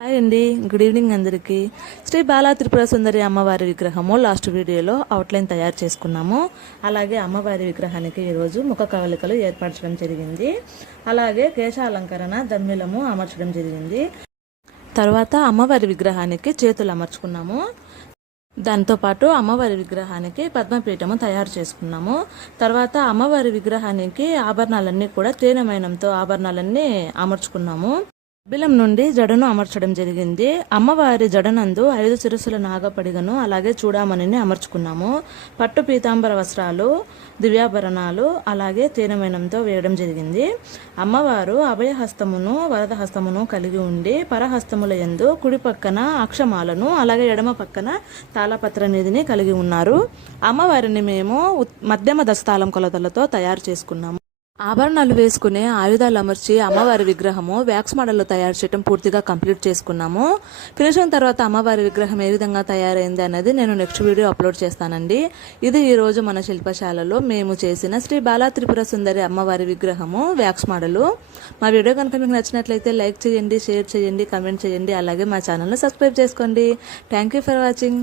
Hi అండి. Good evening అందరికీ. శ్రీ బాలా త్రిపుర సుందరి అమ్మవారి విగ్రహము లాస్ట్ వీడియోలో అవుట్లైన్ తయారు చేసుకున్నాము. అలాగే అమ్మవారి విగ్రహానికి ఈరోజు ముఖ కవలికలు ఏర్పరచడం జరిగింది. అలాగే కేశాలంకరణ దమ్మిలము అమర్చడం జరిగింది. తర్వాత అమ్మవారి విగ్రహానికి చేతులు అమర్చుకున్నాము. దాంతోపాటు అమ్మవారి విగ్రహానికి పద్మపీఠము తయారు చేసుకున్నాము. తర్వాత అమ్మవారి విగ్రహానికి ఆభరణాలన్నీ కూడా తేనెమైనంతో ఆభరణాలన్నీ అమర్చుకున్నాము. బిలం నుండి జడను అమర్చడం జరిగింది. అమ్మవారి జడనందు ఐదు శిరస్సుల నాగపడిగను అలాగే చూడామణిని అమర్చుకున్నాము. పట్టు పీతాంబర వస్త్రాలు దివ్యాభరణాలు అలాగే తీనమైనంతో వేయడం జరిగింది. అమ్మవారు అభయహస్తమును వరద హస్తమును కలిగి ఉండి పరహస్తముల యందు కుడి పక్కన అక్షమాలను అలాగే ఎడమ పక్కన తాళపత్ర నిధిని కలిగి ఉన్నారు. అమ్మవారిని మేము మధ్యమ దస్తాలం కొలతలతో తయారు చేసుకున్నాము. ఆభరణాలు వేసుకునే ఆయుధాలు అమర్చి అమ్మవారి విగ్రహము వ్యాక్స్ మోడల్లో తయారు చేయడం పూర్తిగా కంప్లీట్ చేసుకున్నాము. ఫినిషింగ్ తర్వాత అమ్మవారి విగ్రహం ఏ విధంగా తయారైంది అనేది నేను నెక్స్ట్ వీడియో అప్లోడ్ చేస్తానండి. ఇది ఈరోజు మన శిల్పశాలలో మేము చేసిన శ్రీ బాలా త్రిపుర సుందరి అమ్మవారి విగ్రహము వ్యాక్స్ మోడలు. మా వీడియో కనుక మీకు నచ్చినట్లయితే లైక్ చేయండి షేర్ చేయండి కమెంట్ చేయండి అలాగే మా ఛానల్ని సబ్స్క్రైబ్ చేసుకోండి. Thank you for watching.